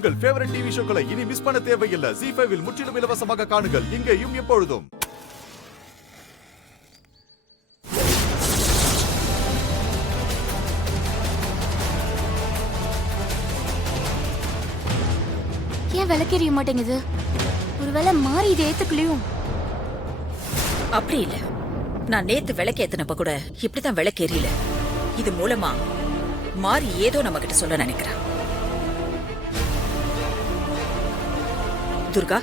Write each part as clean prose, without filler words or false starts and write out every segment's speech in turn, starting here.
உங்கள் favourite TV ஷோக்களை இனி miss பண்ண தேவையில்லை. ZEE5 இல் முற்றிலும் இலவசமாக காணுங்கள். இங்கேயும் எப்பொழுதும். ஏன் விளக்கெறிய மாட்டேங்குது? ஒருவேளை மாறி இதை ஏத்துக்கலையும். அப்படி இல்ல, நான் நேத்து விளக்கு ஏத்தினப்ப கூட இப்படிதான் விளக்கு எரியல. இது மூலமா மாறி ஏதோ நம்ம கிட்ட சொல்ல நினைக்கிறா. துர்கா,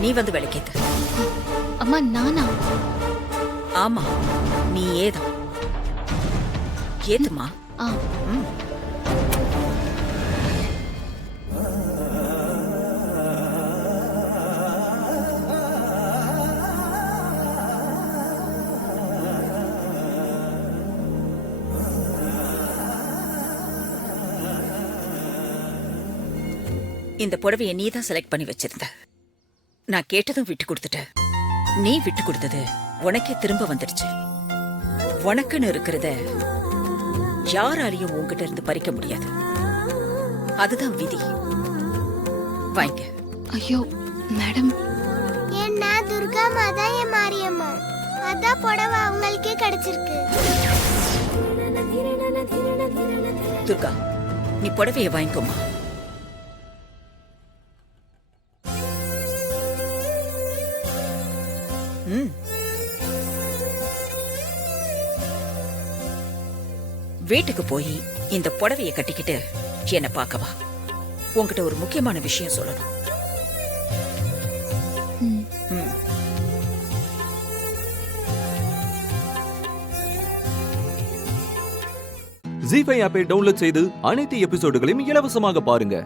நீ வந்து விளக்கேத்து. அம்மா நானா? ஆமா, நீ ஏதான் ஏத்துமா. இந்த புடவையை நீ தான் செலக்ட் பண்ணி வச்சிருந்த. நான் கேட்டதும் விட்டு கொடுத்துட்ட. நீ விட்டு கொடுத்தது உனக்கே திரும்ப வந்துடுச்சு. உனக்குன்னு இருக்கிறத யாராலையும் உன்கிட்ட இருந்து பறிக்க முடியாது. அதுதான் விதி. வாங்க. ஐயோ மேடம், என்ன துர்கா மாதா என் மாரியம்மா, அதான் புடவை அவங்களுக்கே கிடைச்சிருக்கு. துர்கா, நீ புடவையை வாங்கிக்கோமா. வீட்டுக்கு போய் இந்த புடவையை கட்டிக்கிட்டு என்ன பார்க்கவா. உன்கிட்ட ஒரு முக்கியமான விஷயம் சொல்லணும். ZEE5 ஆப்பை டவுன்லோட் செய்து அனைத்து எபிசோடுகளையும் இலவசமாக பாருங்க.